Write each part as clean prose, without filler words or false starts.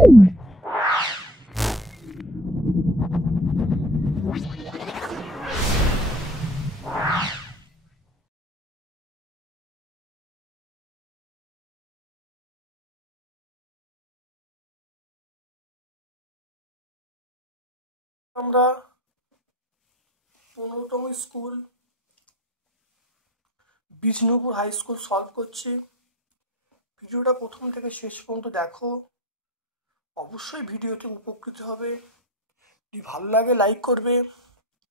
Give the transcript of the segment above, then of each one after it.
আমরা 15তম school Bishnupur high school solve করছি। ভিডিওটা প্রথম থেকে শেষ পর্যন্ত দেখো, অবশ্যই ভিডিওতে উপকৃত হবে। যদি ভালো লাগে লাইক করবে,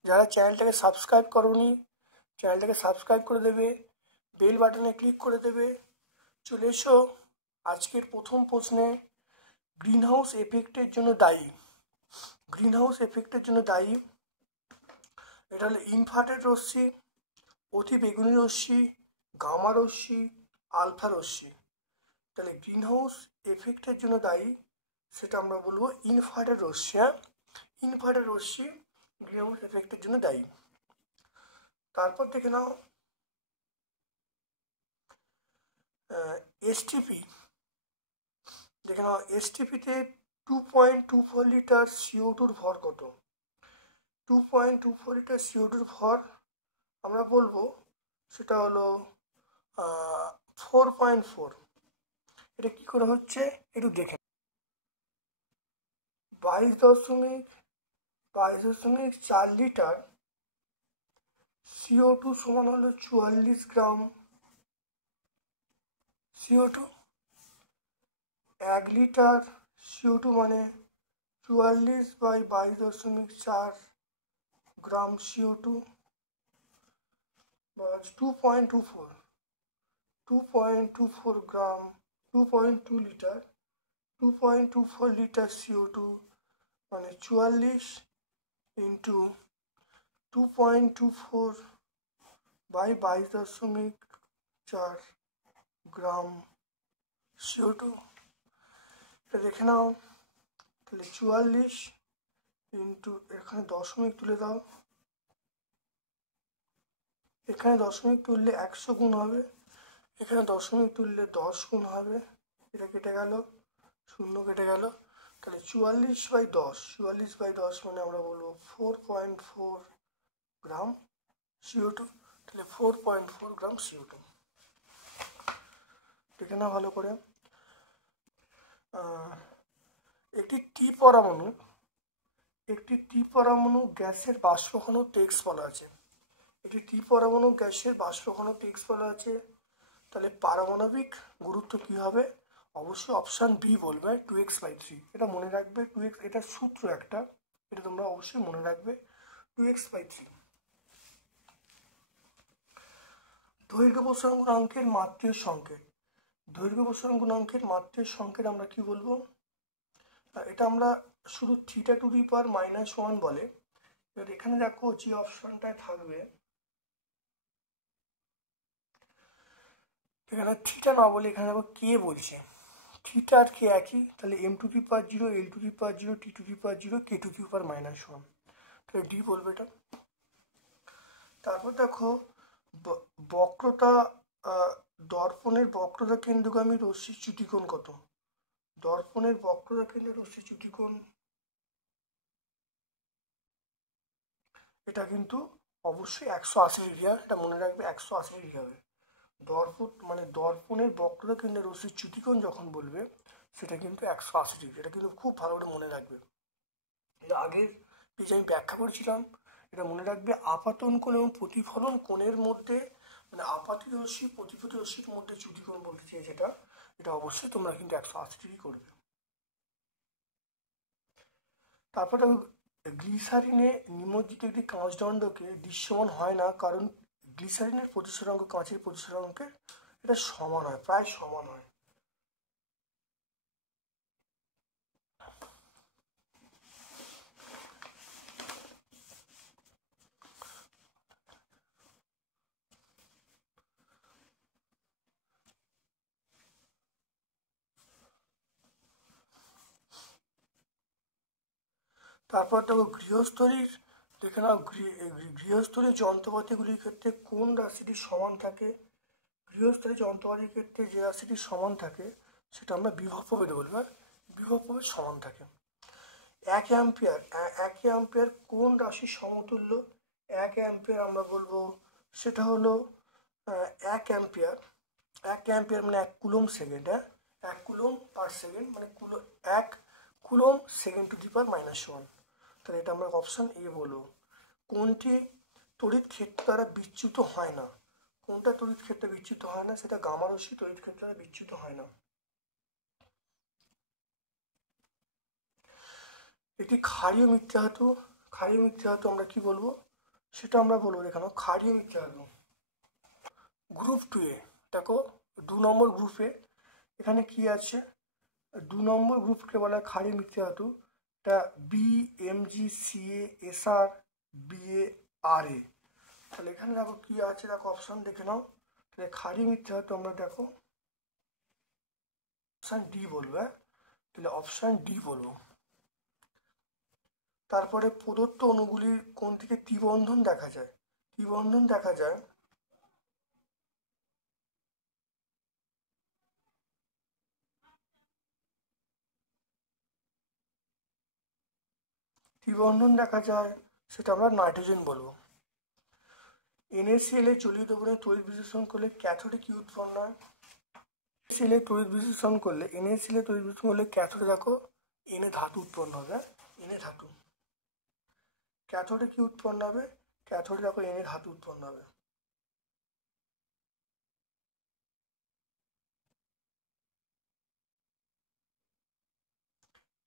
যারা চ্যানেলটাকে সাবস্ক্রাইব করোনি চ্যানেলটাকে সাবস্ক্রাইব করে দেবে, বেল বাটনে ক্লিক করে দেবে। চলে এসো আজকের প্রথম প্রশ্নে। গ্রিন হাউস এফেক্টের জন্য দায়ী, গ্রিন হাউস এফেক্টের জন্য দায়ী এটা হলো ইনফ্রারেড রশ্মি, অতি বেগুনি রশ্মি, গামা রশ্মি, আলফা রশ্মি। তাহলে গ্রিন হাউস এফেক্টের জন্য দায়ী সেটা আমরা বলবো ইনফ্রারেড রশ্মি। হ্যাঁ, ইনফ্রারেড রশ্মি গ্রিন হাউস এফেক্টের জন্য দায়ী। তারপর দেখে নাও এসটিপি। দেখে নাও এসটিপিতে 2.24 লিটার CO2 ভর কত? 2.24 লিটার CO2 ভর আমরা বলবো সেটা হলো 4.4। এটা কি করে হচ্ছে একটু দেখে। 22.4 লিটার CO2 সমান হলো 44 গ্রাম CO2। 1 লিটার CO2 মানে 44/22.4 গ্রাম CO2 বা 2.24 গ্রাম, 2.2 লিটার, 2.24 লিটার CO2 মানে 44 ইন্টু 2.24/22.4 গ্রাম CO2। এটা দেখে নাও। তাহলে 44 ইন্টু এখানে দশমিক তুলে দাও, এখানে দশমিক তুললে 100 গুণ হবে, এখানে দশমিক তুললে 10 গুণ হবে। এটা কেটে গেল, শূন্য কেটে গেল। তাহলে 44/10 মানে আমরা বলবো 4.4 গ্রাম CO2। তাহলে 4.4 গ্রাম CO2 দেখে না ভালো করে। একটি টি পরমাণু গ্যাসের বাষ্প ঘনত্ব টেক্স বলা আছে। একটি টি পরমাণু গ্যাসের বাষ্প ঘনত্ব টেক্স বলা আছে। তাহলে পারমাণবিক গুরুত্ব কি হবে? অবশ্যই অপশান বি বলবে 2x/3। এটা মনে রাখবে, 2x এটা সূত্র একটা, এটা তোমরা অবশ্যই মনে রাখবে 2x/3। দৈর্ঘ্য প্রসারণ গুণাঙ্কের মাত্রিক সংকেত। দৈর্ঘ্য প্রসারণ গুণাঙ্কের মাত্রিক সংকেত আমরা কি বলবো? এটা আমরা শুধু θ⁻⁻1 বলে। এবার এখানে দেখো যে অপশনটায় থাকবে, এখানে থিটা না বলে এখানে দেখো কে বলছে, থিটা আর কে একই। তাহলে m⁻0, l⁻0, t⁻0, k⁻⁻1। তাহলে ডি বলবে এটা। তারপর দেখো বক্রতা, দর্পণের বক্রতা কেন্দ্রগামী রশ্মির চ্যুতিকোণ কত? দর্পণের বক্রতা কেন্দ্র রশ্মির চ্যুতিকোণ এটা কিন্তু অবশ্যই 180 ডিগ্রি। এটা মনে রাখবে 180 ডিগ্রি হবে। দর্পণের বক্রতা কেন্দ্রে রশ্মির চ্যুতিকোণ যখন বলবে সেটা কিন্তু 180 ডিগ্রি। এটা কিন্তু খুব ভালো করে মনে রাখবে। এটা আগের পেজে আমি ব্যাখ্যা করেছিলাম। এটা মনে রাখবে আপাতন কোণ এবং প্রতিফলন কোণের মধ্যে, মানে আপাতিত রশ্মি প্রতিফলিত রশ্মির মধ্যে চ্যুতিকোণ বলতে চেয়েছে এটা। এটা অবশ্যই তোমরা কিন্তু 180 ডিগ্রি করবে। তারপরে গ্লিসারিনে নিমজ্জিত একটি কাঁচদণ্ডকে দৃশ্যমান হয় না, কারণ গ্লিসারিনের প্রতিসরাঙ্ক কাঁচের প্রতিসরাঙ্কের এটা সমান হয়, প্রায় সমান হয়। তারপর দেখো গৃহস্থলীর, দেখে নাও গৃহস্থলীর যন্ত্রপাতিগুলির ক্ষেত্রে কোন রাশিটি সমান থাকে? গৃহস্থলীর যন্ত্রপাতির ক্ষেত্রে যে রাশিটি সমান থাকে সেটা আমরা বিভব প্রভেদ বলবো। বিভব প্রভেদ সমান থাকে। 1 অ্যাম্পিয়ার কোন রাশির সমতুল্য? 1 অ্যাম্পিয়ার আমরা বলবো সেটা হলো 1 অ্যাম্পিয়ার মানে 1 coulomb second. 1 coulomb per second মানে 1 কুলম সেকেন্ড টু দি পাওয়ার -1। তাহলে এটা আমরা অপশান এ বলবো। কোনটি তড়িৎ ক্ষেত্র দ্বারা বিচ্যুত হয় না? কোনটা তড়িৎ ক্ষেত্রে বিচ্যুত হয় না? সেটা গামা রশ্মি তড়িৎ ক্ষেত্র দ্বারা বিচ্যুত হয় না। এটি ক্ষারীয় মিথ্যা ধাতু। ক্ষারীয় মিথ্যা ধাতু আমরা কি বলবো? সেটা আমরা বলবো দেখানো ক্ষারীয় মিথ্যা ধাতু। গ্রুপ 2 এ দেখো 2 নম্বর গ্রুপে এখানে কি আছে? 2 নম্বর গ্রুপকে বলা হয় ক্ষারীয় মিথ্যা ধাতু। এটা BMgCaSr BaRa। তাহলে এখানে দেখো কি আছে, দেখো অপশান দেখে নাও। তাহলে ক্ষারীয় মিথ্যা ধাতু আমরা দেখো অপশান ডি বলবো। তাহলে অপশান ডি বলবো। তারপরে প্রদত্ত অণুগুলির কোন থেকে ত্রিবন্ধন দেখা যায়? ত্রিবন্ধন দেখা যায় সেটা আমরা নাইট্রোজেন বলবো। NaCl এ চলিত দ্রবণে তড়িৎ বিশ্লেষণ করলে ক্যাথোডে কি উৎপন্ন হয়? NaCl এ তড়িৎ বিশ্লেষণ করলে ক্যাথোডে দেখো Na ধাতু উৎপন্ন হবে। Na ধাতু। ক্যাথোডে কি উৎপন্ন হবে? ক্যাথোডে দেখো Na ধাতু উৎপন্ন হবে।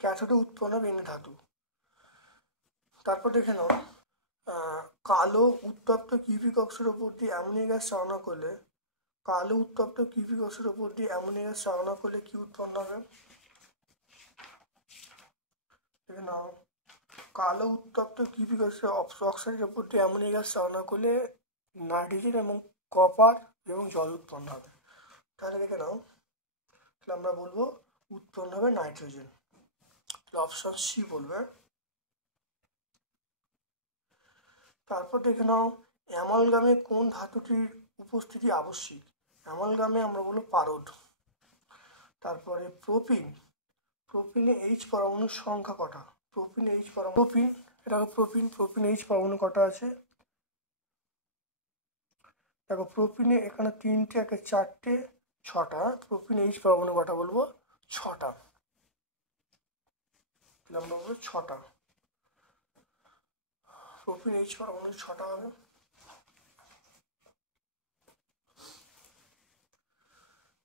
ক্যাথোডে উৎপন্ন হবে Na ধাতু। তারপর দেখে নাও কালো উত্তপ্ত কিউবিক অক্সের ওপর দিয়ে অ্যামোনিয়া গ্যাস চালনা করলে কি উৎপন্ন হবে? দেখে নাও কালো উত্তপ্ত কিউবিক অক্সাইডের ওপর দিয়ে অ্যামোনিয়া গ্যাস চালনা করলে নাইট্রোজেন এবং কপার এবং জল উৎপন্ন হবে। তাহলে দেখে নাও, তাহলে আমরা বলবো উৎপন্ন হবে নাইট্রোজেন। অপশন সি বলবে। তারপর দেখে নাও অ্যামালগামে কোন ধাতুটির উপস্থিতি আবশ্যিক? অ্যামালগামে আমরা বলবো পারদ। তারপরে প্রোপিনে H পরমাণুর সংখ্যা কটা? প্রোপিন H পরমাণু কটা আছে? দেখো প্রোপিনে এখানে 3টে, একে 4টে, 6টা। প্রোপিন H পরমাণু কটা বলবো? 6টা। তাহলে আমরা বলবো 6টা। প্রোপিন H পরমাণু 6টা হবে।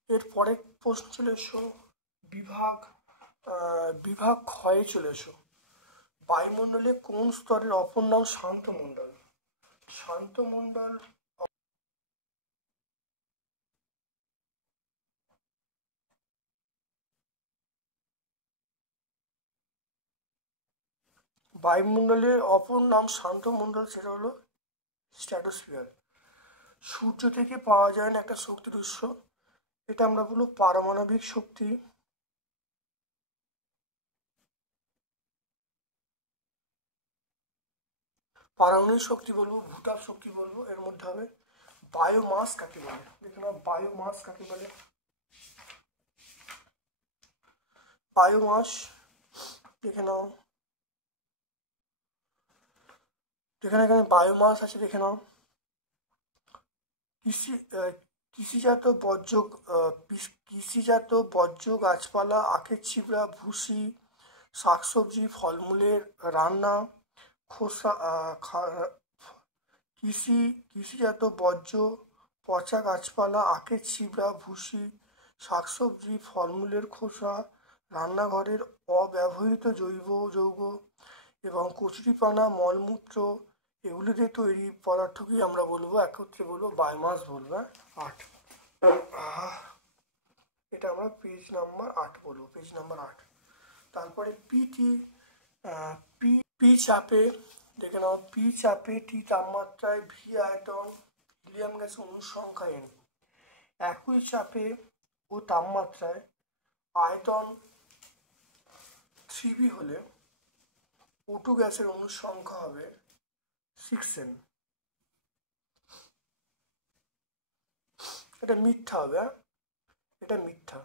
এরপরে প্রশ্ন চলে এসো বিভাগ ক্ষয়ে চলে এসো। বায়ুমণ্ডলে কোন স্তরের অপর নাম শান্তমণ্ডল? শান্তমণ্ডল বায়ুমণ্ডলের অপর নাম শান্তমণ্ডল, সেটা হলো স্ট্র্যাটোস্ফিয়ার। সূর্য থেকে পাওয়া যায় না একটা শক্তির উৎস, এটা আমরা বলবো পারমাণবিক শক্তি। পারমাণবিক শক্তি বলবো, ভূতাপ শক্তি বলবো। এর মধ্যে হবে বায়োমাস কাকে বলে? দেখে নাও বায়োমাস কাকে বলে। বায়োমাস দেখে নাও, যেখানে এখানে বায়োমাস আছে দেখে নাও। কৃষিজাত বর্জ্য গাছপালা, আখের ছিবড়া, ভুসি, শাকসবজি, ফলমূলের রান্না, খোসা, কৃষিজাত বর্জ্য, পচা গাছপালা, আখের ছিবড়া, ভুসি, শাকসবজি, ফলমূলের খোসা, রান্নাঘরের অব্যবহৃত জৈব যৌগ এবং কচুরিপানা, মলমূত্র, এগুলি দিয়ে তৈরি পদার্থকেই আমরা বলবো একত্রে বলবো বায়োমাস বলবো। 8, এটা আমরা পেজ নাম্বার 8 বলবো, পেজ নাম্বার 8। তারপরে পি চাপে দেখে নাও, পি চাপে টি তাপমাত্রায় ভি আয়তন হিলিয়াম গ্যাসের অণুর সংখ্যা n। একই চাপে ও তাপমাত্রায় আয়তন 3b হলে O2 গ্যাসের অণুর সংখ্যা হবে 6n। এটা মিথ্যা হবে, এটা মিথ্যা।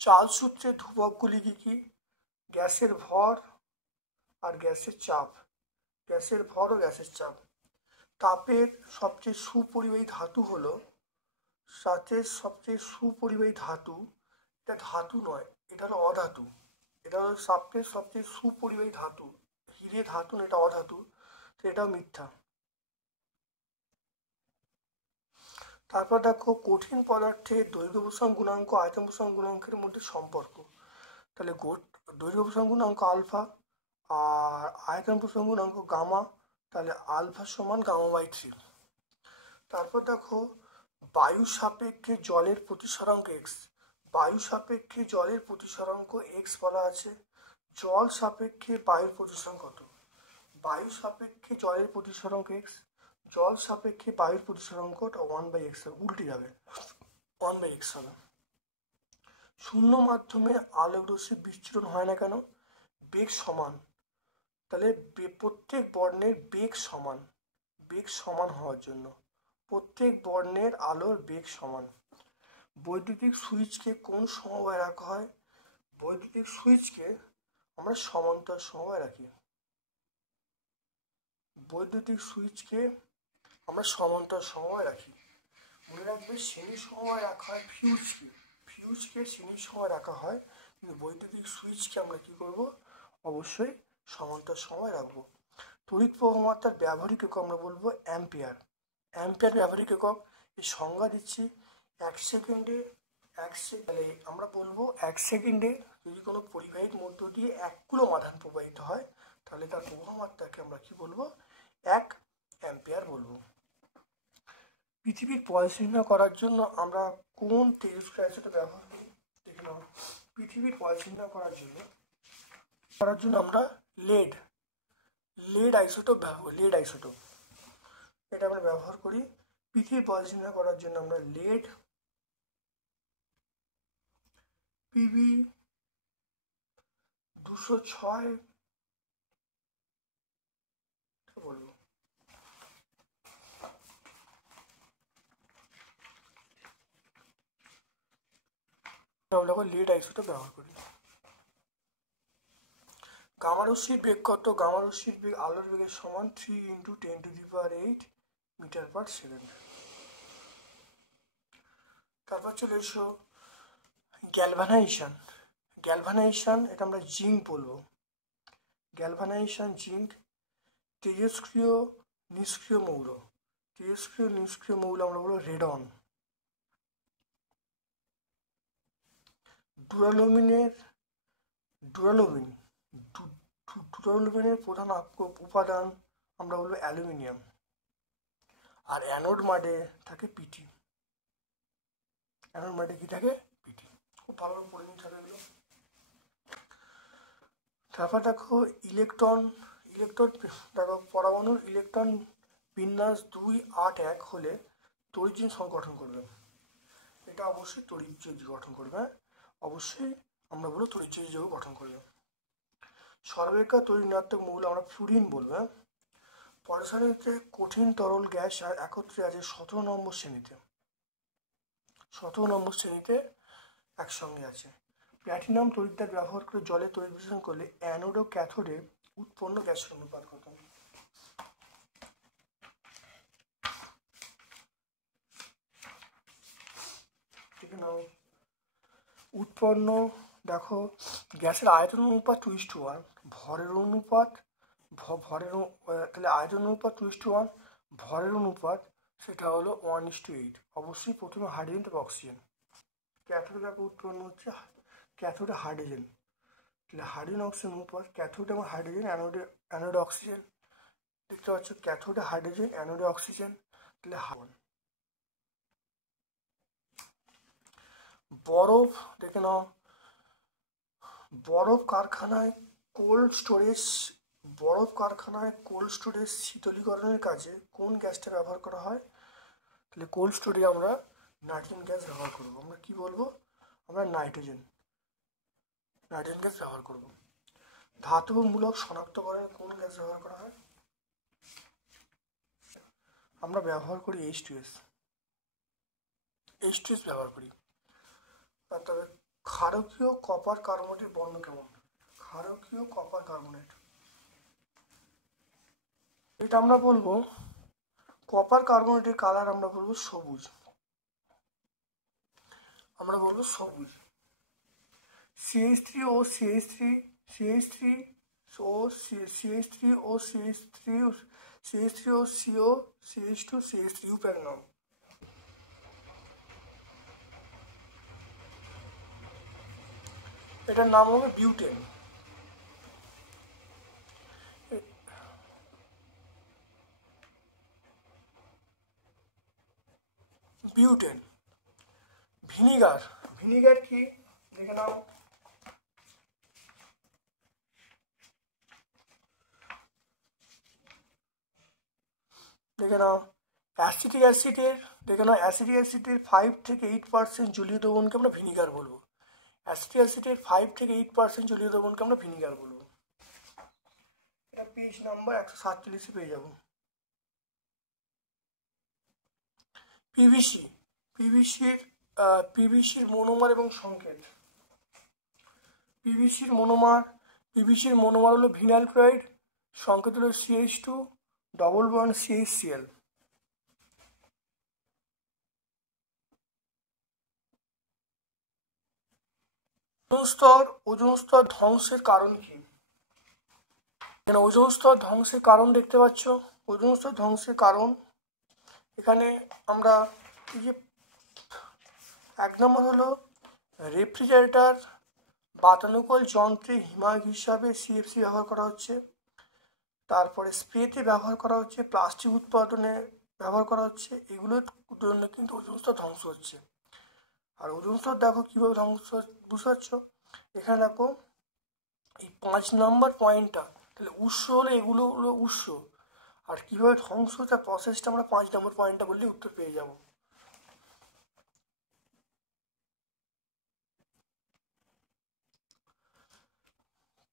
চার্লস সূত্রের ধ্রুবকগুলি কী কী? গ্যাসের ভর আর গ্যাসের চাপ, গ্যাসের ভর ও গ্যাসের চাপ। তাপের সবচেয়ে সুপরিবাহী ধাতু হলো, তাপের সবচেয়ে সুপরিবাহী ধাতু, এটা ধাতু নয়, এটা হলো অধাতু। এটা হলো তাপের সবচেয়ে সুপরিবাহী ধাতু, হিরে ধাতু না, এটা অধাতু, তো এটাও মিথ্যা। তারপর দেখো কঠিন পদার্থের দৈর্ঘ্য প্রসারণ গুণাঙ্ক আয়তন প্রসারণ গুণাঙ্কের মধ্যে সম্পর্ক। তাহলে দৈর্ঘ্য প্রসারণ গুণাঙ্ক আলফা আর আয়তন প্রসারণ গুণাঙ্ক গামা, তাহলে আলফা সমান গামা বাই 3। তারপর দেখো বায়ু সাপেক্ষে জলের প্রতিসরাঙ্ক এক্স, বায়ু সাপেক্ষে জলের প্রতিসরাঙ্ক এক্স বলা আছে। জল সাপেক্ষে বায়ুর প্রতিসরাঙ্ক কত? বায়ু সাপেক্ষে জলের প্রতিসরাঙ্ক এক্স, জল সাপেক্ষে বায়ুর প্রতিসরাঙ্কটা 1/x, উল্টে যাবে, 1/x হবে। শূন্য মাধ্যমে আলোক রশ্মির বিচ্ছুরণ হয় না কেন? বেগ সমান, তাহলে প্রত্যেক বর্ণের বেগ সমান, বেগ সমান হওয়ার জন্য, প্রত্যেক বর্ণের আলোর বেগ সমান। বৈদ্যুতিক সুইচকে কোন সমবায় রাখা হয়? বৈদ্যুতিক সুইচকে আমরা সমান্তর সমবায় রাখি, বৈদ্যুতিক সুইচকে আমরা সমান্তর সমবায় রাখি। মনে রাখবে শ্রেণী সমবায় রাখা হয় ফিউজকে, ফিউজকে শ্রেণী সময় রাখা হয়, কিন্তু বৈদ্যুতিক সুইচকে আমরা কী করব? অবশ্যই সমান্তর সময় রাখবো। তড়িৎ প্রবাহমাত্রার ব্যবহারিক একক আমরা বলবো অ্যাম্পিয়ার। অ্যাম্পিয়ার ব্যবহারিক একক, এই সংজ্ঞা দিচ্ছি, 1 সেকেন্ডে তাহলে আমরা বলবো 1 সেকেন্ডে যদি কোনো পরিবাহীর মধ্য দিয়ে 1 কুলম আধান প্রবাহিত হয়, তাহলে তার প্রবাহমাত্রাকে আমরা কি বলবো? 1 অ্যাম্পিয়ার বলবো। পৃথিবীর পয়সা নির্ণয় করার জন্য আমরা কোন তেজস্ক্রিয় আইসোটোপ ব্যবহার করি? দেখে নাও, পৃথিবীর পয়সা নির্ণয় করার জন্য আমরা লেড আইসোটোপ এটা আমরা ব্যবহার করি। পৃথিবীর পয়সা নির্ণয় করার জন্য আমরা লেড পিবি 206 বলবো। আমরা লেড আইসোটোপ ব্যবহার করি। গামা রশ্মির বেগ কত? গামা রশ্মির বেগ আলোর বেগের সমান 3 × 10⁸ মিটার পার সেকেন্ড। তারপর চলে এসো গ্যালভানাইজেশন, এটা আমরা জিঙ্ক বলবো। Galvanisation zinc. তেজস্ক্রিয় নিষ্ক্রিয় মৌল, তেজস্ক্রিয় নিষ্ক্রিয় মৌল আমরা বলবো রেডন। ডুরালুমিনের প্রধান উপাদান আমরা বলবো অ্যালুমিনিয়াম। আর অ্যানোড মাডে থাকে পিটি, অ্যানোড মাডে কি থাকে? পিটি। খুব ভালো পড়ে নিতে হবে এগুলো। তারপর দেখো ইলেকট্রন দেখো পরমাণুর ইলেকট্রন বিন্যাস 281 হলে তড়িৎ গঠন করবে, এটা অবশ্যই তড়িৎ গঠন করবে, অবশ্যই আমরা বলবো তড়িৎ যৌগ গঠন করবে। সর্বাপেক্ষা তড়িৎ মৌল আমরা ফ্লুরিন বলবো। পরের শ্রেণীতে কঠিন তরল গ্যাস আর একত্রে আছে 17 নম্বর শ্রেণীতে, 17 নম্বর শ্রেণীতে একসঙ্গে আছে। প্ল্যাটিনাম তড়িৎদ্বার ব্যবহার করে জলে তড়িৎ বিশ্লেষণ করলে অ্যানোড ও ক্যাথোডে উৎপন্ন গ্যাসের অনুপাত কত? ঠিক না, উৎপন্ন দেখো গ্যাসের আয়তন অনুপাত 2:1, ভরের অনুপাত তাহলে আয়তন অনুপাত 2:1, ভরের অনুপাত সেটা হলো 1:8। অবশ্যই প্রথমে হাইড্রোজেন তারপর অক্সিজেন। ক্যাথোডে দেখো উৎপন্ন হচ্ছে ক্যাথোডে হাইড্রোজেন, তাহলে হাইড্রোজেন অক্সিজেন অনুপাত, ক্যাথোডে এবং হাইড্রোজেন, অ্যানোডে অক্সিজেন। দেখতে পাচ্ছ ক্যাথোডে হাইড্রোজেন, অ্যানোডে অক্সিজেন, তাহলে বরফ দেখে নাও, বরফ কারখানায় কোল্ড স্টোরেজ শীতলীকরণের কাজে কোন গ্যাসটা ব্যবহার করা হয়? তাহলে কোল্ড স্টোরেজে আমরা নাইট্রোজেন গ্যাস ব্যবহার করবো। আমরা কি বলবো? আমরা নাইট্রোজেন গ্যাস ব্যবহার করব। ধাতবমূলক শনাক্তকরণে কোন গ্যাস ব্যবহার করা হয়? আমরা ব্যবহার করি H2S ব্যবহার করি। তবে ক্ষার ক্ষারকীয় কপার কার্বনেটের বর্ণ কেমন? ক্ষারকীয় কপার কার্বনেট, এটা আমরা বলবো কপার কার্বনেটের কালার আমরা বলবো সবুজ, আমরা বলবো সবুজ। CH3O CH3 CH3 ও CH3O CH3O CO CH2 CH3 উপায়ের নাম। এটার নাম হবে বিউটেন। বিউটেন। ভিনিগার, ভিনিগার কি দেখে নাও। দেখে নাও অ্যাসিটিক অ্যাসিডের, দেখে নাও অ্যাসিটিক অ্যাসিডের 5 থেকে 8% জলীয় দ্রবণকে আমরা ভিনিগার বলবো। অ্যাসিটিক অ্যাসিডের 5 থেকে 8% জলীয় দ্রবণকে আমরা ভিনিগার বলবো। এটা পেজ নাম্বার 147 পেয়ে যাবো। পিভিসি, পিভিসির মনোমার এবং সংকেত। পিভিসির মনোমার হলো ভিনাইল ক্লোরাইড, সংকেত হলো CH2 double bond CHCl। Ozone স্তর ধ্বংসের কারণ কি? এখানে ওজোন স্তর ধ্বংসের কারণ দেখতে পাচ্ছ। ওজোন স্তর ধ্বংসের কারণ এখানে আমরা এই যে 1 নম্বর হলো রেফ্রিজারেটর বাতানুকূল যন্ত্রে হিমায়ক হিসাবে CFC ব্যবহার করা হচ্ছে। তারপরে স্প্রেতে ব্যবহার করা হচ্ছে, প্লাস্টিক উৎপাদনে ব্যবহার করা হচ্ছে, এগুলোর জন্য কিন্তু ওজোন স্তর ধ্বংস হচ্ছে। আর ওজোন স্তর দেখো কীভাবে ধ্বংস বুঝতে পারছো, এখানে দেখো এই 5 নম্বর পয়েন্টটা, তাহলে উৎস হলো এগুলো হলো উৎস, আর কীভাবে ধ্বংস হচ্ছে প্রসেসটা আমরা 5 নম্বর পয়েন্টটা বললে উত্তর পেয়ে যাব।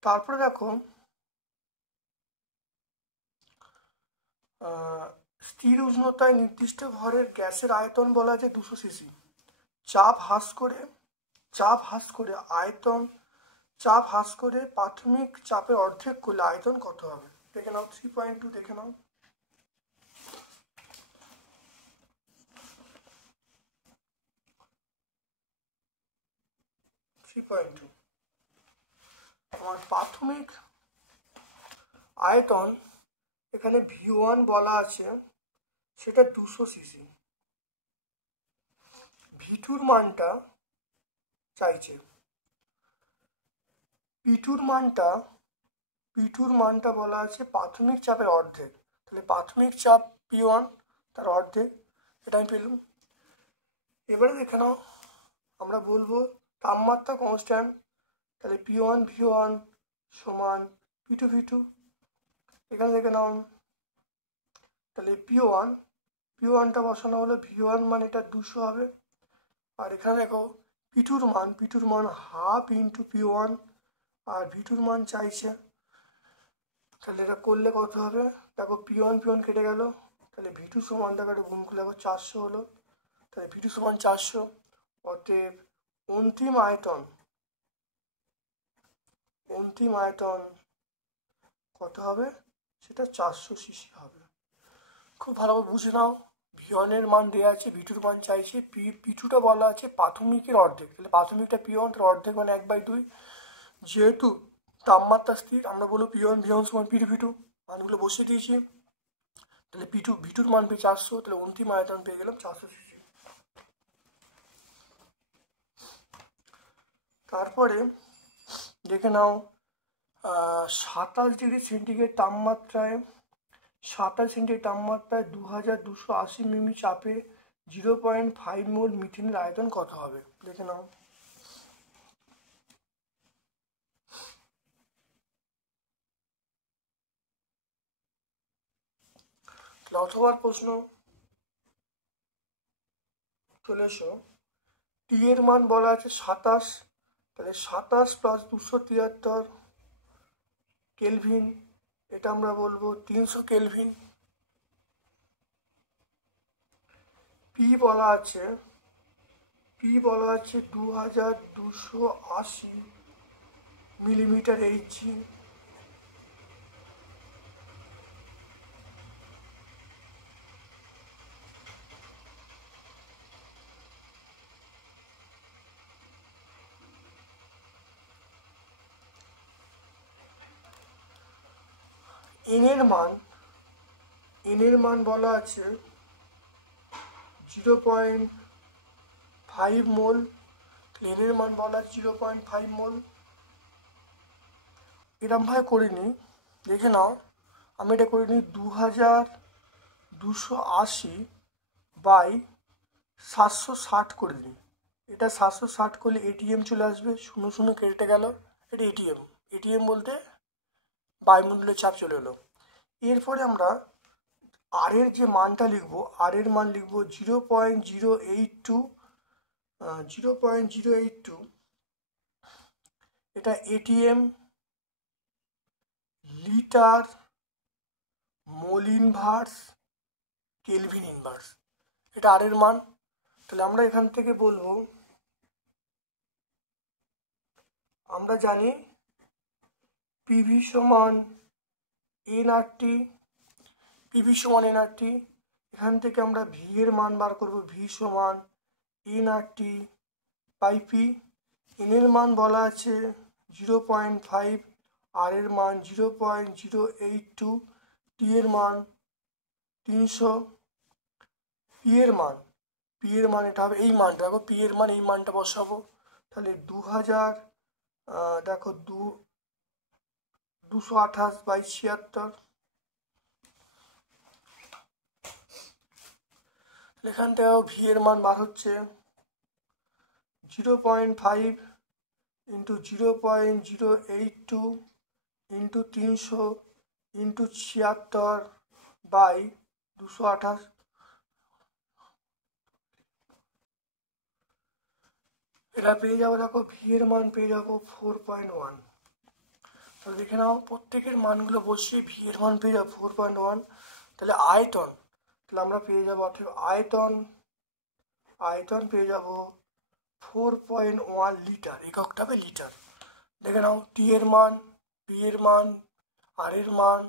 তারপরে দেখো স্থির উষ্ণতায় নির্দিষ্ট ঘরের গ্যাসের আয়তন বলা আছে 200 সিসি। চাপ হ্রাস করে প্রাথমিক চাপের অর্ধেক করলে আয়তন কত হবে? দেখে নাও 3.2 দেখে নাও। আমার প্রাথমিক আয়তন এখানে V1 বলা আছে, সেটা 200 সিসি। V2 মানটা চাইছে, P2 মানটা বলা আছে প্রাথমিক চাপের অর্ধেক, তাহলে প্রাথমিক চাপ P1 তার অর্ধেক, এটা আমি পেলাম। এবারে দেখে নাও আমরা বলবো তাপমাত্রা কনস্ট্যান্ট, তাহলে P1 V1 সমান P2 V2। এখানে দেখে নাও তাহলে P1টা বসানো হলো, V1 মান এটা 200 হবে। আর এখানে দেখো P2 মান হাফ ইন্টু P1, আর V2 মান চাইছে, তাহলে এটা করলে কত হবে? দেখো P1 কেটে গেল, তাহলে V2 সমান দেখো এটা গুণ করলে 400 হলো, তাহলে V2 সমান 400। অতএব অন্তিম আয়তন কত হবে? সেটা 400 সিসি হবে। খুব ভালোভাবে বুঝে নাও, V1 এর মান দেওয়া আছে, V2 এর মান চাইছে, P2টা বলা আছে প্রাথমিকের অর্ধেক, তাহলে প্রাথমিকটা P1 তার অর্ধেক মানে 1/2। যেহেতু তাপমাত্রা স্থির, আমরা বলবো P1 V1 সমান P2 V2, মানগুলো বসিয়ে দিয়েছি, তাহলে V2 মান পেয়ে 400, তাহলে অন্তিম আয়তন পেয়ে গেলাম 400 সিসি। তারপরে দেখে নাও 27 ডিগ্রি সেন্টিগ্রেড তাপমাত্রায় 2280 মিমি চাপে 0.5 মোল মিথেনের আয়তন কত হবে? দেখে নাও। অথবা প্রশ্ন চলে এসো, টি এর মান বলা আছে 27, তাহলে 27 প্লাস 273 কেলভিন, এটা আমরা বলবো 300 কেলভিন। পি বলা আছে পি বলা আছে 2280 মিলিমিটার এইচজি। এনের মান বলা আছে 0.5 মোল। এনের মান বলা আছে 0.5 মোল। এরমভাবে করিনি, দেখে নাও। আমি এটা করিনি 2280 বাই 760 করে দিই। এটা 760 করলে এটিএম চলে আসবে, 0 কেটে গেল, এটা এটিএম বলতে বায়ুমণ্ডলের চাপ চলে এলো। এরপরে আমরা আর এর যে মানটা লিখবো, আর এর মান লিখবো 0.082। এটা atm liter mole inverse kelvin inverse, এটা আর এর মান। তাহলে আমরা এখান থেকে বলবো, আমরা জানি পিভি সমান এনআরটি, এখান থেকে আমরা ভি এর মান বার করব, ভি সমান এনআরটি বাই পি। এন এর মান বলা আছে 0.5, আর এর মান 0.082, টি এর মান 300, পি এর মান এটা হবে এই মানটা, দেখো পি এর মান এই মানটা বসাবো। তাহলে 2000 দেখো 228 বাই 76। এখান থেকেও ভি এর মান বার হচ্ছে 0.5 ইন্টু 0.082 ইন্টু 300 ইন্টু 76 বাই 228। এটা পেয়ে যাবো, দেখো ভি এর মান পেয়ে যাবো 4.1। তাহলে দেখে নাও প্রত্যেকের মানগুলো বসিয়ে ভি এর মান পেয়ে যাবো 4.1। তাহলে আয়তন, তাহলে আমরা পেয়ে যাবো অর্থাৎ আয়তন পেয়ে যাবো 4.1 লিটার, এককটা হবে লিটার। দেখে নাও টি এর মান, পি এর মান, আর এর মান,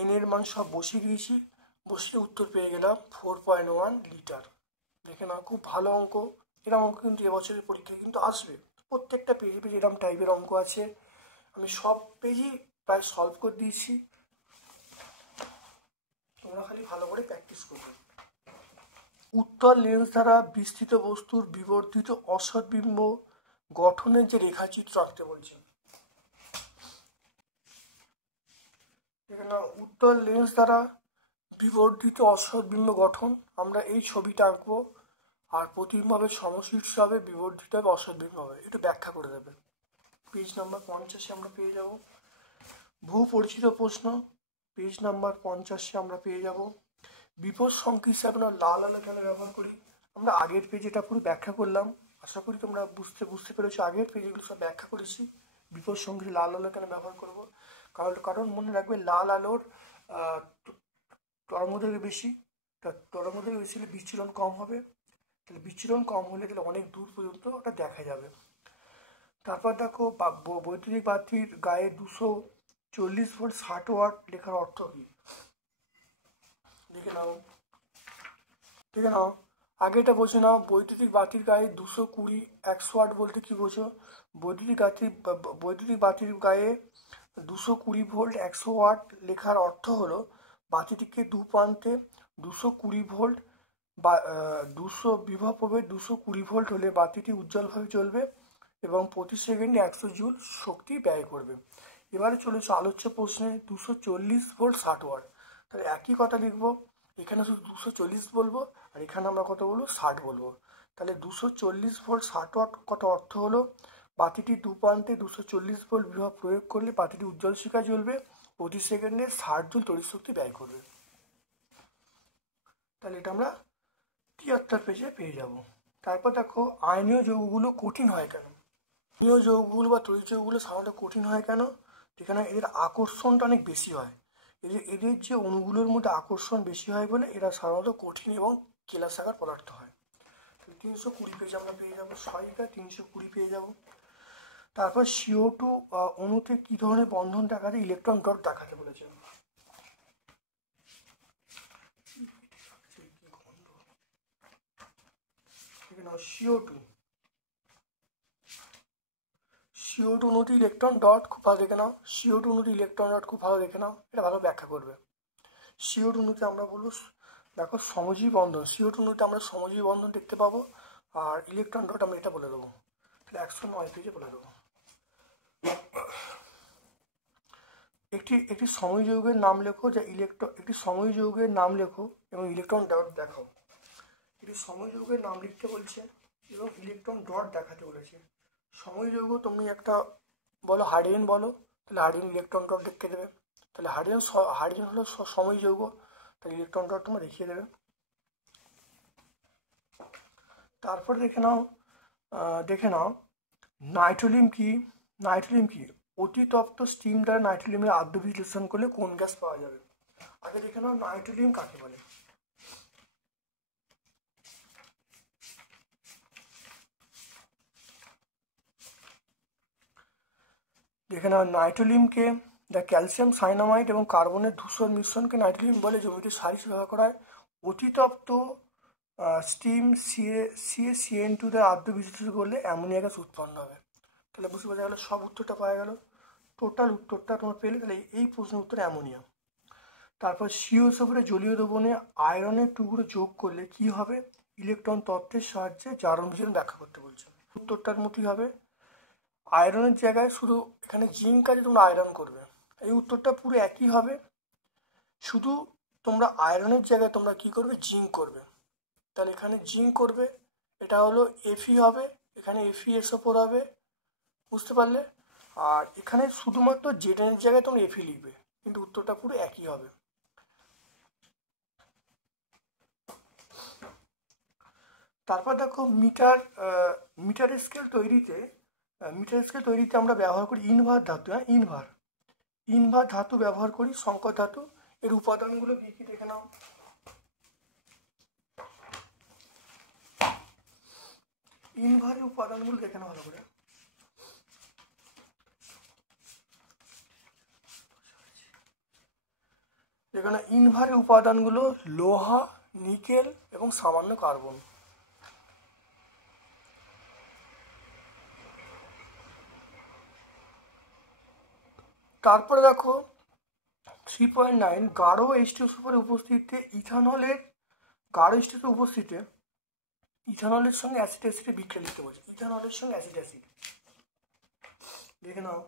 এন এর মান সব বসিয়ে দিয়েছি, বসিয়ে উত্তর পেয়ে গেলাম 4.1 লিটার। দেখে নাও খুব ভালো অঙ্ক। এরকম অঙ্ক কিন্তু এবছরের পরীক্ষায় কিন্তু আসবে, প্রত্যেকটা পেজে পেজে এরকম টাইপের অঙ্ক আছে। আমি সব পেজই প্রায় সলভ করে দিয়েছি, তোমরা খালি ভালো করে প্র্যাকটিস করবে। উত্তল লেন্স দ্বারা বিস্তৃত বস্তুর বিবর্ধিত অসৎবিম্ব গঠনের যে রেখাচিত্র আঁকতে বলছে। এখানে উত্তল লেন্স দ্বারা বিবর্ধিত অসৎবিম্ব গঠন, আমরা এই ছবিটা আঁকবো, আর প্রতিবিম্বের সমশীর্ষ হবে, বিবর্ধিত হবে, অসৎবিম্ব হবে, একটু ব্যাখ্যা করে দেবে। পেজ নাম্বার 50 আমরা পেয়ে যাব বহু পরিচিত প্রশ্ন। পেজ নাম্বার 50 আমরা পেয়ে যাব বিপদ সংখ্যা হিসাবে আমরা লাল আলো কেন ব্যবহার করি। আমরা আগের পেজে এটা পুরো ব্যাখ্যা করলাম, আশা করি তোমরা বুঝতে পেরেছো। আগের পেজে এগুলো সব ব্যাখ্যা করেছি, বিপদ সংখ্যা লাল আলো কেন ব্যবহার করব। কারণ মনে রাখবে লাল আলোর তরঙ্গদৈর্ঘ্য বেশি, তরঙ্গদৈর্ঘ্য বেশি হলে বিচ্ছুরণ কম হবে, তাহলে বিচ্ছুরণ কম হলে তাহলে অনেক দূর পর্যন্ত ওটা দেখা যাবে। তারপর দেখো বৈদ্যুতিক বাতির গায়ে 240 ভোল্ট 60 ওয়াট লেখার অর্থ কী। দেখে নাও আগে এটা বোঝো নাও, বৈদ্যুতিক বাতির গায়ে 220 100 ওয়াট বলতে কি বোঝো। বৈদ্যুতিক বাতির গায়ে 220 ভোল্ট 100 ওয়াট লেখার অর্থ হলো বাতিটিকে দু প্রান্তে 220 ভোল্ট বা 200 বিভব প্রভেদ 220 ভোল্ট হলে বাতিটি উজ্জ্বলভাবে জ্বলবে এবং প্রতি সেকেন্ডে 100 জুল শক্তি ব্যয় করবে। এবারে চলেছে আলোচ্য প্রশ্নে 240 ভোল্ট 60 ওয়াট। তাহলে একই কথা লিখবো, এখানে শুধু 240 বলবো আর এখানে আমরা কত বলবো 60 বলবো। তাহলে 240 ভোল্ট 60 ওয়াট কত অর্থ হলো বাতিটি দু প্রান্তে 240 ভোল্ট বিভব প্রয়োগ করলে বাতিটি উজ্জ্বল শিখা জ্বলবে, প্রতি সেকেন্ডে 60 জুল তড়িৎ শক্তি ব্যয় করবে। তাহলে এটা আমরা 73 পেজে পেয়ে যাব। তারপর দেখো আয়নীয় যৌগগুলো কঠিন হয় কেন। আয়নীয় যৌগগুলো বা তড়িৎ যৌগগুলো সাধারণত কঠিন হয় কেন, যেখানে এদের আকর্ষণটা অনেক বেশি হয়। এদের যে অণুগুলোর মধ্যে আকর্ষণ বেশি হয় বলে এরা সাধারণত কঠিন এবং কেলাসাকার পদার্থ হয়। 320 পেজ আমরা পেয়ে যাবো, 6 320 পেয়ে যাব। তারপর CO2 অণুতে কি ধরনের বন্ধন দেখাতে ইলেকট্রন ডট দেখাতে বলেছে। CO2 অণুতে ইলেকট্রন ডট খুব ভালো দেখে নাও। CO2 অণুতে ইলেকট্রন ডট খুব ভালো দেখে নাও, এটা ভালো ব্যাখ্যা করবে। CO2 অণুতে আমরা বলবো দেখো সমজীবী বন্ধন, CO2 অণুতে আমরা সমজীবী বন্ধন দেখতে পাবো। আর ইলেকট্রন ডট আমরা এটা বলে দেবো, তাহলে 109 পেজে বলে দেবো। একটি সময় যৌগের নাম লেখো যা একটি সময় যৌগের নাম লেখো এবং ইলেকট্রন ডট দেখাও। একটি সময় যৌগের নাম লিখতে বলছে এবং ইলেকট্রন ডট দেখাতে বলেছে। সময় যৌগ তুমি একটা বলো হাইড্রোজেন বলো, তাহলে হাইড্রোজেন ইলেকট্রন ডট লিখে দেবে। তাহলে হাইড্রোজেন হলো সময় যৌগ, তাহলে ইলেকট্রন ডট তোমরা দেখিয়ে দেবে। তারপর দেখে নাও নাইট্রোলিয়াম কি অতি তপ্ত স্টিম দ্বারা নাইট্রোলিয়ামের আদ্য বিশ্লেষণ করলে কোন গ্যাস পাওয়া যাবে। আগে দেখে নাও নাইট্রোলিয়াম কাকে বলে। দেখে নাও নাইট্রোলিয়ামকে ক্যালসিয়াম সাইনামাইড এবং কার্বনের ধূসর মিশ্রণকে নাইট্রোলিয়াম বলে। জমিতে সারি ব্যবহার করা হয়। অতিতপ্ত স্টিম CaCN2 দ্বারা আদ্য বিশ্লেষণ করলে অ্যামোনিয়া গ্যাস উৎপন্ন হবে। তাহলে বুঝতে পারা গেল, সব উত্তরটা পাওয়া গেল, টোটাল উত্তরটা তোমার পেলে। তাহলে এই প্রশ্নের উত্তর অ্যামোনিয়া। তারপর CO4 জলীয় দ্রবণে আয়রনের টুকরো যোগ করলে কি হবে ইলেকট্রন তত্ত্বের সাহায্যে জারণ বিজারণ ব্যাখ্যা করতে বলছে। উত্তরটার মতোই হবে, আয়রনের জায়গায় শুধু এখানে জিঙ্ক আছে, তোমরা আয়রন করবে। এই উত্তরটা পুরো একই হবে, শুধু তোমরা আয়রনের জায়গায় তোমরা কি করবে জিঙ্ক করবে। তাহলে এখানে জিঙ্ক করবে, এটা হলো Fe হবে, এখানে FeSO4 হবে, বুঝতে পারলে। আর এখানে শুধুমাত্র জেডেনের জায়গায় তোমরা Fe লিখবে, কিন্তু উত্তরটা পুরো একই হবে। তারপর দেখো মিটার স্কেল তৈরিতে আমরা ব্যবহার করি ইনভার ধাতু। ইনভার ধাতু ব্যবহার করি, সংকর ধাতু। এর উপাদানগুলো কি কি দেখে নাও। ইনভারের উপাদানগুলো দেখে নাও ভালো করে। এখানে ইনভারের উপাদানগুলো লোহা, নিকেল এবং সামান্য কার্বন। তারপরে দেখো 3.9 গাঢ় H2SO4 উপস্থিতিতে ইথানলের সঙ্গে অ্যাসিডের বিক্রিয়া লিখতে বলছে। ইথানলের সঙ্গে অ্যাসিড দেখে নাও।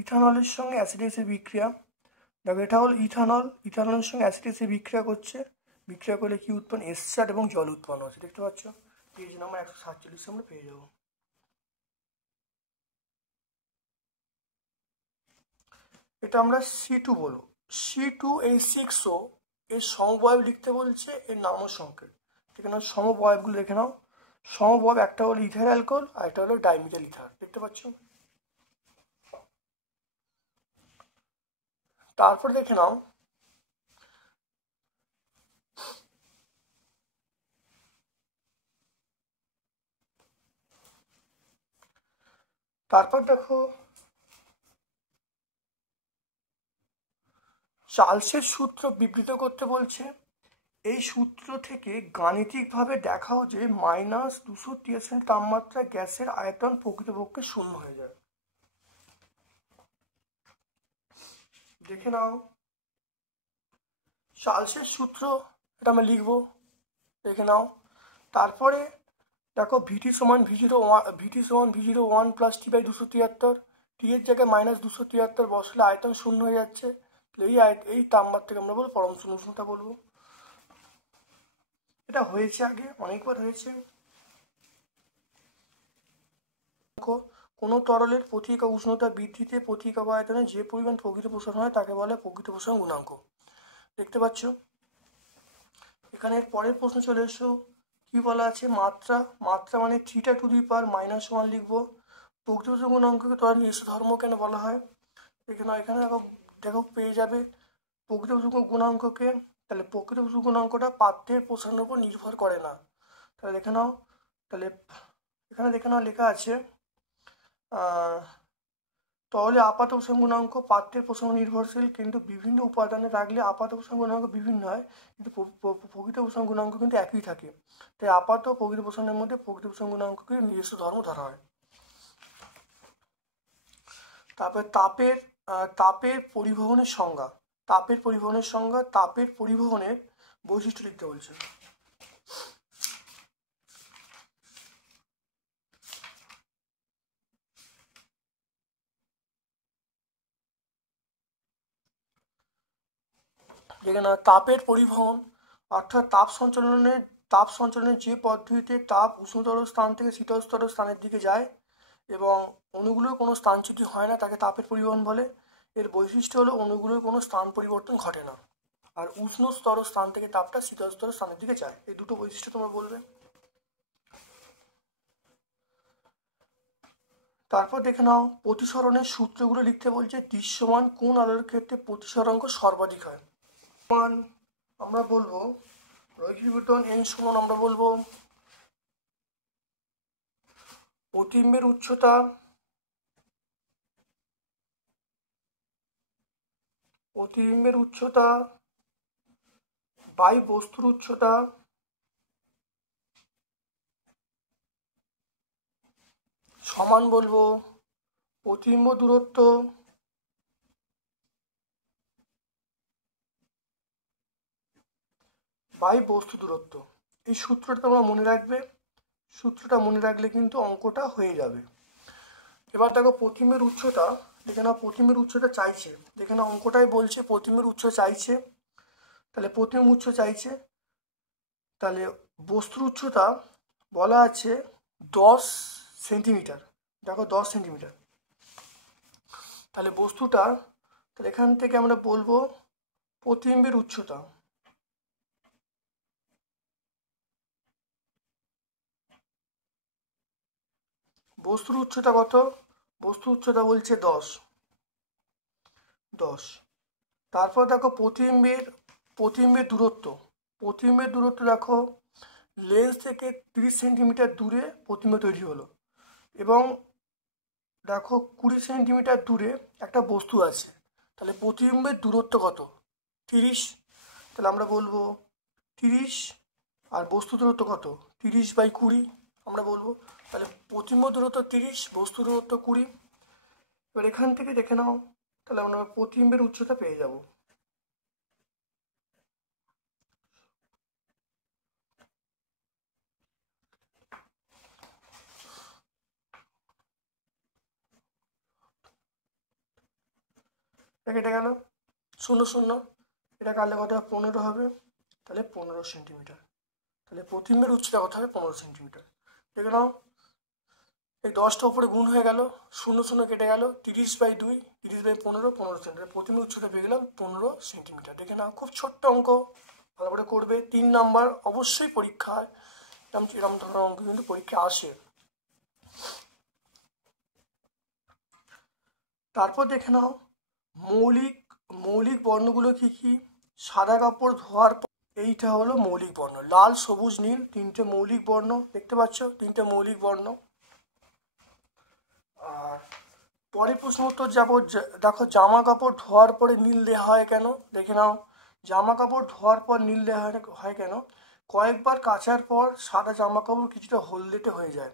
ইথানলের সঙ্গে অ্যাসিডের বিক্রিয়া দেখো, এটা হল ইথানলের সঙ্গে অ্যাসিডের বিক্রিয়া করছে। বিক্রিয়া করলে কি উৎপন্ন এস্টার এবং জল উৎপন্ন হচ্ছে, দেখতে পাচ্ছ। পেজ নাম্বার 147 আমরা পেয়ে যাবো। এটা আমরা C2 বলবো। C2H6O এর সমবয়ব লিখতে বলছে, এর নামও সংকেত। ঠিক আছে, সমবয়বগুলো দেখে নাও। সমবয়ব একটা হলো ইথাইল অ্যালকোহল আর একটা হলো ডাইমিথাইল ইথার, দেখতে পাচ্ছ। তারপর দেখে নাও দেখো চার্লসের সূত্র বিবৃত করতে বলছে। এই সূত্র থেকে গাণিতিকভাবে দেখাও যে -283 তাপমাত্রা গ্যাসের আয়তন প্রকৃতপক্ষে শূন্য হয়ে যায়। দেখে নাও চার্লসের সূত্র, এটা আমরা লিখবো, দেখে নাও। তারপরে দেখো VT সমান V01 প্লাস T/273, টি এর জায়গায় -273 বসলে আয়তন শূন্য হয়ে যাচ্ছে। এই তাপমাত্রাকে আমরা বলবো পরম শূন্য উষ্ণতা বলবো। এটা হয়েছে আগে, অনেকবার হয়েছে। কোনো তরলের প্রতি একক উষ্ণতা বৃদ্ধিতে প্রতি একক আয়তনে যে পরিমাণ প্রকৃত প্রসারণ হয় তাকে বলে প্রকৃত প্রসারণ গুণাঙ্ক, দেখতে পাচ্ছ। এখানে পরের প্রশ্ন চলে এসো, কি বলা আছে মাত্রা মানে θ⁻⁻1 লিখবো। প্রকৃত প্রসারণ গুণাঙ্ককে তরলের ইসোধর্ম কেন বলা হয়, এখানে দেখো পেয়ে যাবে প্রকৃত প্রসারণ গুণাঙ্ককে তাহলে প্রকৃত প্রসারণ গুণাঙ্কটা পাত্রের প্রসারণের উপর নির্ভর করে না। তাহলে দেখে নাও, তাহলে এখানে দেখে নাও লেখা আছে তাহলে আপাত প্রসারণ গুণাঙ্ক পাত্রের প্রসারণ নির্ভরশীল, কিন্তু বিভিন্ন উপাদানে রাখলে আপাত প্রসারণ গুণাঙ্ক বিভিন্ন হয়, কিন্তু প্রকৃত প্রসারণ গুণাঙ্ক কিন্তু একই থাকে। তাই আপাত ও প্রকৃত প্রসারণের মধ্যে প্রকৃত প্রসারণ গুণাঙ্ককে নিজস্ব ধর্ম ধরা হয়। তারপরে তাপের পরিবহনের সংজ্ঞা, তাপের পরিবহনের বৈশিষ্ট্য লিখতে বলছে। যেখানে তাপের পরিবহন অর্থাৎ তাপ সঞ্চালনের যে পদ্ধতিতে তাপ উষ্ণতর স্থান থেকে শীতলতর স্থানের দিকে যায় এবং অণুগুলোর কোনো স্থানচ্যুতি হয় না, তাকে তাপের পরিবহন বলে। এর বৈশিষ্ট্য হলো অণুগুলোর কোনো স্থান পরিবর্তন ঘটে না, আর উষ্ণতর স্থান থেকে তাপটা শীতলতর স্থানের দিকে যায়। এই দুটো বৈশিষ্ট্য তোমরা বলবে। তারপর দেখে নাও প্রতিসরণের সূত্রগুলো লিখতে বলছে। দৃশ্যমান কোন আলোর ক্ষেত্রে প্রতিসরাঙ্ক সর্বাধিক হয়? আমরা বলবো রৈখিক বিবর্তন n সমান আমরা বলবো প্রতিবিম্বের উচ্চতা বাই বস্তুর উচ্চতা সমান বলবো প্রতিবিম্ব দূরত্ব বাই বস্তু দূরত্ব। এই সূত্রটা তোমরা মনে রাখবে, সূত্রটা মনে রাখলে কিন্তু অঙ্কটা হয়ে যাবে। এবার দেখো প্রতিবিম্বের উচ্চতা, দেখে নাও প্রতিবিম্বের উচ্চতা চাইছে, দেখে নাও অঙ্কটাই বলছে প্রতিবিম্বের উচ্চতা চাইছে। তাহলে প্রতিবিম্ব উচ্চতা চাইছে, তাহলে বস্তুর উচ্চতা বলা আছে 10 সেন্টিমিটার। দেখো 10 সেন্টিমিটার, তাহলে বস্তুটা, তাহলে এখান থেকে আমরা বলবো প্রতিবিম্বের উচ্চতা বস্তুর উচ্চতা কত? বস্তুর উচ্চতা বলছে 10। তারপর দেখো প্রতিবিম্বের দূরত্ব দেখো লেন্স থেকে 30 সেন্টিমিটার দূরে প্রতিবিম্ব তৈরি হলো এবং দেখো 20 সেন্টিমিটার দূরে একটা বস্তু আছে, তাহলে প্রতিবিম্বের দূরত্ব কত? 30। তাহলে আমরা বলবো 30 আর বস্তু দূরত্ব কত? 30/20 আমরা বলবো। তাহলে প্রতিবিম্ব দূরত্ব 30, বস্তু দূরত্ব 20। এবার এখান থেকে দেখে নাও, তাহলে আমরা প্রতিবিম্বের উচ্চতা পেয়ে যাব। কেটে গেল 0 0, এটা কাটলে কত হবে? 15 হবে, তাহলে 15 সেন্টিমিটার। তাহলে প্রতিবিম্বের উচ্চতা কত হবে? 15 সেন্টিমিটার। দেখে নাও এই 10টা উপরে গুণ হয়ে গেল, 0 0 কেটে গেল, 30/2, 30/15, 15 সেন্টিমিটার। প্রতিবিম্বের উচ্চতা পেয়ে গেলাম 15 সেন্টিমিটার। দেখে নাও খুব ছোট্ট অঙ্ক, ভালো করে করবে। 3 নাম্বার অবশ্যই পরীক্ষায় এরকম ধরনের অঙ্ক কিন্তু পরীক্ষা আসে। তারপর দেখে নাও মৌলিক বর্ণগুলো কি কি? সাদা কাপড় ধোয়ার পর, এইটা হলো মৌলিক বর্ণ, লাল সবুজ নীল 3টে মৌলিক বর্ণ, দেখতে পাচ্ছ 3টে মৌলিক বর্ণ। আর পরের প্রশ্ন উত্তর যাবো। দেখো জামা কাপড় ধোয়ার পরে নীল দেওয়া হয় কেন? দেখে নাও জামা কাপড় ধোয়ার পর নীল দেওয়া হয় কেন? কয়েকবার কাচার পর সাদা জামা কাপড় কিছুটা হলদেটে হয়ে যায়।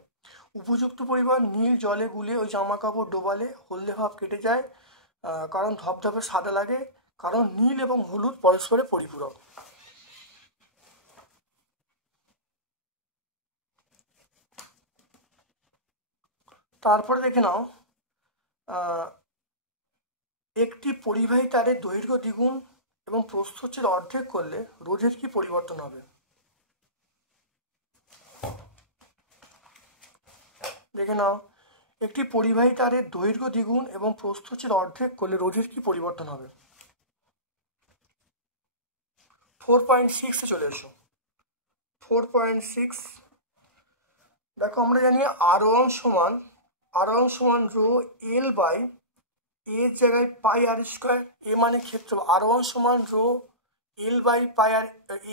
উপযুক্ত পরিমাণ নীল জলে গুলে ওই জামা কাপড় ডোবালে হলদে ভাব কেটে যায়, কারণ ধপধপে সাদা লাগে, কারণ নীল এবং হলুদ পরস্পরে পরিপূরক। তারপরে দেখে নাও একটি পরিবাহী তারের দৈর্ঘ্য দ্বিগুণ এবং প্রস্থচ্ছেদ অর্ধেক করলে রোধের কি পরিবর্তন হবে? দেখে নাও একটি পরিবাহী তারের দৈর্ঘ্য দ্বিগুণ এবং প্রস্থচ্ছেদ অর্ধেক করলে রোধের কি পরিবর্তন হবে? 4.6 চলে এসো। 4.6 দেখো আমরা জানি R1 সমান রো L বাই এর জায়গায় পাই R স্কোয়ার। এ মানে ক্ষেত্র। R1 সমান রো এল বাই পাই আর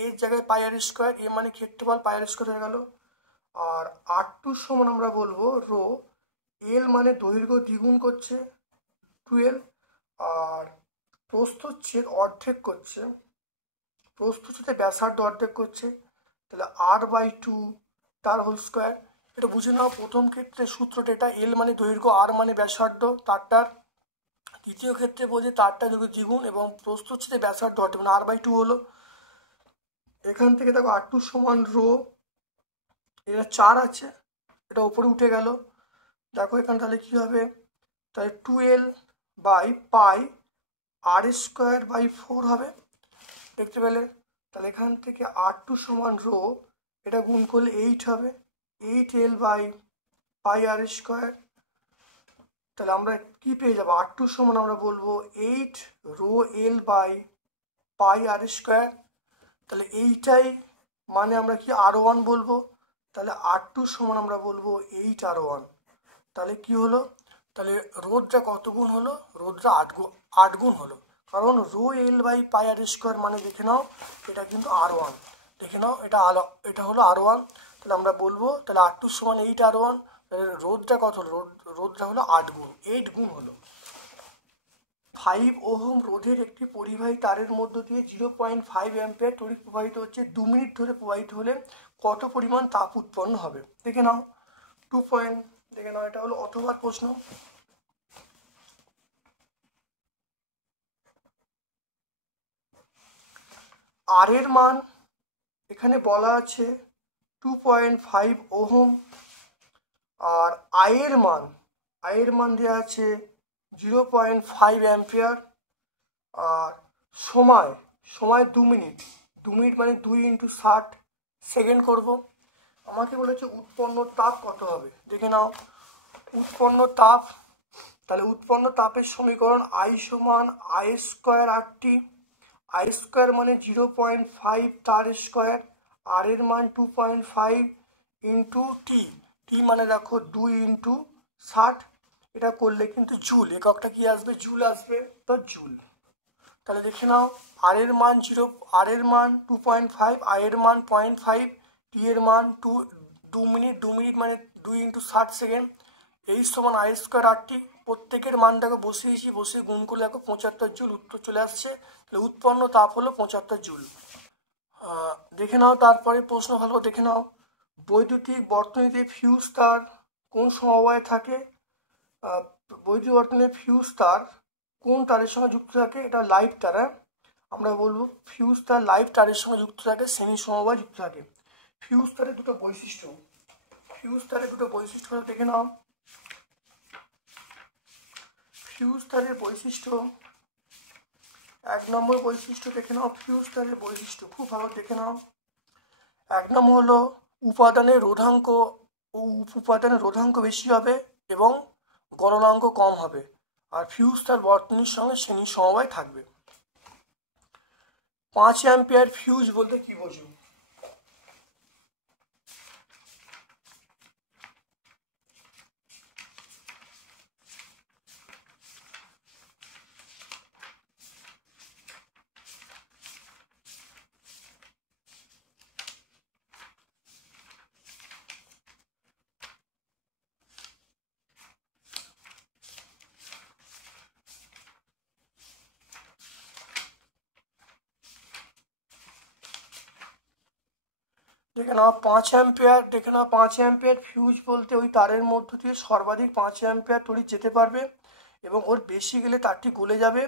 এর জায়গায় পাই আর স্কোয়ার, এ মানে ক্ষেত্রফল পাই আর স্কোয়ার হয়ে গেল। আর R2 সমান আমরা বলবো রো, এল মানে দৈর্ঘ্য দ্বিগুণ করছে 12, আর প্রস্থচ্ছেদ অর্ধেক করছে, প্রস্থচ্ছেদে ব্যাসার্ধ অর্ধেক করছে, তাহলে R/2 তার হোল স্কোয়ার। এটা বুঝে নাও প্রথম ক্ষেত্রে সূত্রটা এটা, এল মানে দৈর্ঘ্য, আর মানে ব্যাসার্ধ তারটার। দ্বিতীয় ক্ষেত্রে বলছে তারটা দৈর্ঘ্য দ্বিগুণ এবং প্রস্থচ্ছেদে ব্যাসার্ধ অর্ধেক, মানে R/2 হলো। এখান থেকে দেখো R2 সমান রো, এটা 4 আছে, এটা উপরে উঠে গেল। দেখো এখানে তাহলে কি হবে, তাহলে 12 বাই পাই R²/4 হবে, দেখতে পেলে। তাহলে এখান থেকে R2 সমান রো, এটা গুণ করলে 8 হবে, 8L বাই পাই R²। তাহলে আমরা কি পেয়ে যাবো, R2 সমান আমরা বলবো 8 rho L by pi R²। তাহলে এইটাই মানে আমরা কি R1 বলবো, তাহলে R2 সমান আমরা বলবো 8R1। তাহলে কি হলো, তাহলে রোধটা কত গুণ হলো, রোধটা 8 গুণ হলো, কারণ rho L by pi R² মানে দেখে নাও এটা কিন্তু R1, দেখে নাও এটা হলো R1। তাহলে আমরা বলবো তাহলে R2 সমান 8R1, তাহলে রোধটা কত হলো, রোধটা হলো 8 গুণ হলো। 5 ওহম রোধের একটি পরিবাহী তারের মধ্য দিয়ে 0.5 অ্যাম্পিয়ার তড়িৎ প্রবাহিত হচ্ছে, 2 মিনিট ধরে প্রবাহিত হলে কত পরিমাণ তাপ উৎপন্ন হবে, দেখে নাও। 2 পয়েন্ট দেখে নাও, এটা হলো অথবার প্রশ্ন। আর এর মান এখানে বলা আছে 2.5 ওহম, আর আয়ের মান দেওয়া আছে 0.5 অ্যাম্পিয়ার, আর সময় 2 মিনিট, 2 মিনিট মানে 2 × 60 সেকেন্ড করব। আমাকে বলেছে উৎপন্ন তাপ কত হবে, দেখে নাও উৎপন্ন তাপ। তাহলে উৎপন্ন তাপের সমীকরণ I সমান I²RT, I² মানে 0.5 তার স্কোয়ার, আর এর মান 2.5 ইন্টু টি মানে দেখো 2 × 60, এটা করলে কিন্তু জুল, এককটা কি আসবে, জুল আসবে, তো জুল। তাহলে দেখে নাও আর এর মান 2.5, আই এর মান 0.5, টি এর মান 2 মিনিট, 2 মিনিট মানে 2 × 60 সেকেন্ড, এই সমান I²RT। প্রত্যেকের মানটাকে বসিয়ে গুণ করলে দেখো 75 জুল উত্তর চলে আসছে। তাহলে উৎপন্ন তাপ হলো 75 জুল। দেখে নাও তারপরে প্রশ্ন ভালো দেখে নাও, বৈদ্যুতিক বর্তনীতে ফিউজ তার কোন সমবায়ে থাকে, বৈদ্যুতিক বর্তনীতে ফিউজ তার কোন তারের সঙ্গে যুক্ত থাকে, এটা লাইভ তার, আমরা বলবো ফিউজ তার লাইভ তারের সঙ্গে যুক্ত থাকে, শ্রেণী সমবায় যুক্ত থাকে। ফিউজ তারের দুটো বৈশিষ্ট্য, দেখে নাও। ফিউজ তারের বৈশিষ্ট্য, 1 নম্বর বৈশিষ্ট্য দেখে নাও, ফিউজ তারের বৈশিষ্ট্য খুব ভালো দেখে নাও। 1 নম্বর হলো উপাদানের রোধাঙ্ক বেশি হবে এবং গলনাঙ্ক কম হবে, আর ফিউজ তার বর্তনীর সঙ্গে শ্রেণী সমবায় থাকবে। 5 অ্যাম্পিয়ার ফিউজ বলতে কি বোঝো, দেখে নাও 5 অ্যাম্পিয়ার ফিউজ বলতে ওই তারের মধ্য দিয়ে সর্বাধিক 5 অ্যাম্পিয়ার তড়িৎ যেতে পারবে এবং ওর বেশি গেলে তারটি গলে যাবে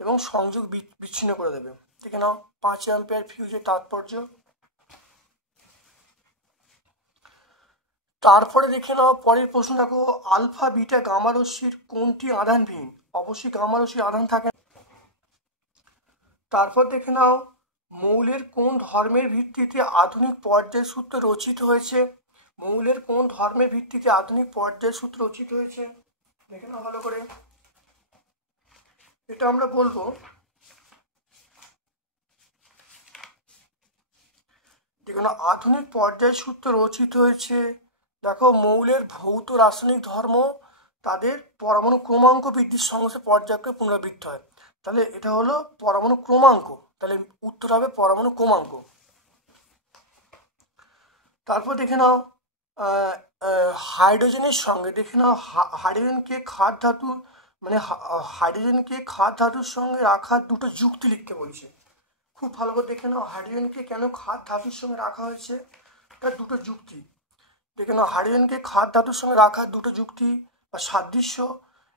এবং সংযোগ বিচ্ছিন্ন করে দেবে। দেখে নাও 5 অ্যাম্পিয়ার ফিউজের তাৎপর্য। তারপরে দেখে নাও পরের প্রশ্ন, দেখো আলফা বিটা গামা রশ্মির কোনটি আধানবিহীন, অবশ্যই গামা রশ্মির আধান থাকে। তারপর দেখে নাও মৌলের কোন ধর্মের ভিত্তিতে আধুনিক পর্যায় সূত্র রচিত হয়েছে, দেখে নাও ভালো করে। এটা আমরা বলবো, দেখুন আধুনিক পর্যায় সূত্র রচিত হয়েছে, দেখো মৌলের ভৌত রাসায়নিক ধর্ম তাদের পরমাণু ক্রমাঙ্ক বৃদ্ধির সঙ্গে পর্যায়ক্রমে পুনরাবৃত্তি হয়, তাহলে এটা হলো পরমাণু ক্রমাঙ্ক, তাহলে উত্তর হবে পরমাণু ক্রমাঙ্ক। তারপর দেখে নাও হাইড্রোজেনের সঙ্গে, দেখে নাও হাইড্রোজেনকে ক্ষার ধাতু মানে হাইড্রোজেনকে ক্ষার ধাতুর সঙ্গে রাখার দুটো যুক্তি লিখতে বলছে। খুব ভালো করে দেখে নাও হাইড্রোজেনকে কেন ক্ষার ধাতুর সঙ্গে রাখা হয়েছে, তার দুটো যুক্তি দেখে নাও। হাইড্রোজেনকে ক্ষার ধাতুর সঙ্গে রাখার দুটো যুক্তি বা সাদৃশ্য,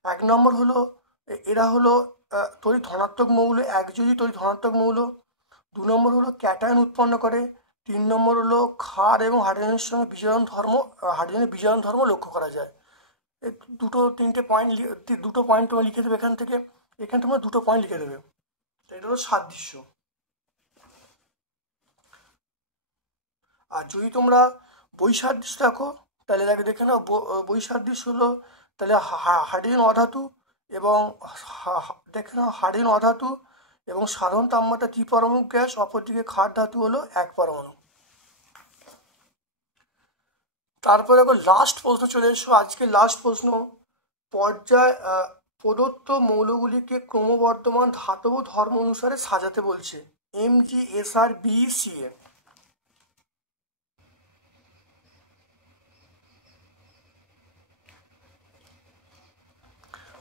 1 নম্বর হলো এরা হলো তড়িৎ ধনাত্মক মৌল, একযোজী তড়িৎ ধনাত্মক মৌল। 2 নম্বর হলো ক্যাটায়ন উৎপন্ন করে। 3 নম্বর হলো ক্ষার এবং হাইড্রোজেনের সঙ্গে হাইড্রোজেনের বিজারণ ধর্ম লক্ষ্য করা যায়। দুটো পয়েন্ট তোমরা লিখে দেবে এখানে তোমরা দুটো পয়েন্ট লিখে দেবে। এটা হলো সাদৃশ্য। আর যদি তোমরা বৈসাদৃশ্য দেখো তাহলে দেখে নাও বৈসাদৃশ্য হলো তাহলে হাইড্রোজেন অধাতু এবং দেখে নাও হাইড্রোজেন অধাতু এবং সাধারণ তাপমাত্রা ত্রিপরমাণু গ্যাস, অপরদিকে ক্ষার ধাতু হলো 1 পরমাণু। তারপর দেখো লাস্ট প্রশ্ন চলে এসো, আজকে লাস্ট প্রশ্ন। প্রদত্ত মৌলগুলিকে ক্রমবর্ধমান ধাতব ধর্ম অনুসারে সাজাতে বলছে, MgSrBeCa।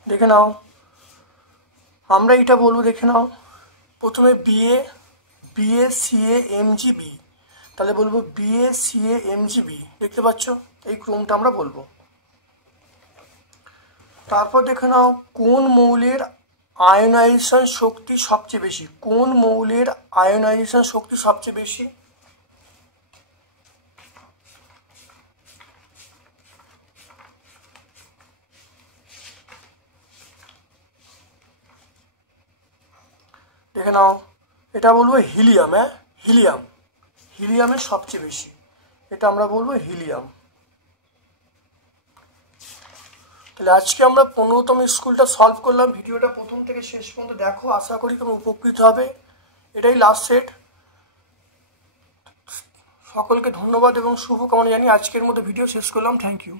দেখে নাও আমরা এটা বলবো, দেখে নাও প্রথমে BaCa-MgB, তাহলে বলবো BaCa-MgB, দেখতে পাচ্ছ এই ক্রমটা আমরা বলবো। তারপর দেখে নাও কোন মৌলের আয়নাইজেশন শক্তি সবচেয়ে বেশি, কোন মৌলের আয়নাইজেশন শক্তি সবচেয়ে বেশি। দেখে নাও এটা বলবো হিলিয়াম। হিলিয়ামের সবচেয়ে বেশি, এটা আমরা বলবো হিলিয়াম। তাহলে আজকে আমরা 15তম স্কুলটা সলভ করলাম। ভিডিওটা প্রথম থেকে শেষ পর্যন্ত দেখো, আশা করি তোমরা উপকৃত হবে। এটাই লাস্ট সেট। সকলকে ধন্যবাদ এবং শুভকামনা জানিয়ে আজকের মতো ভিডিও শেষ করলাম। Thank you.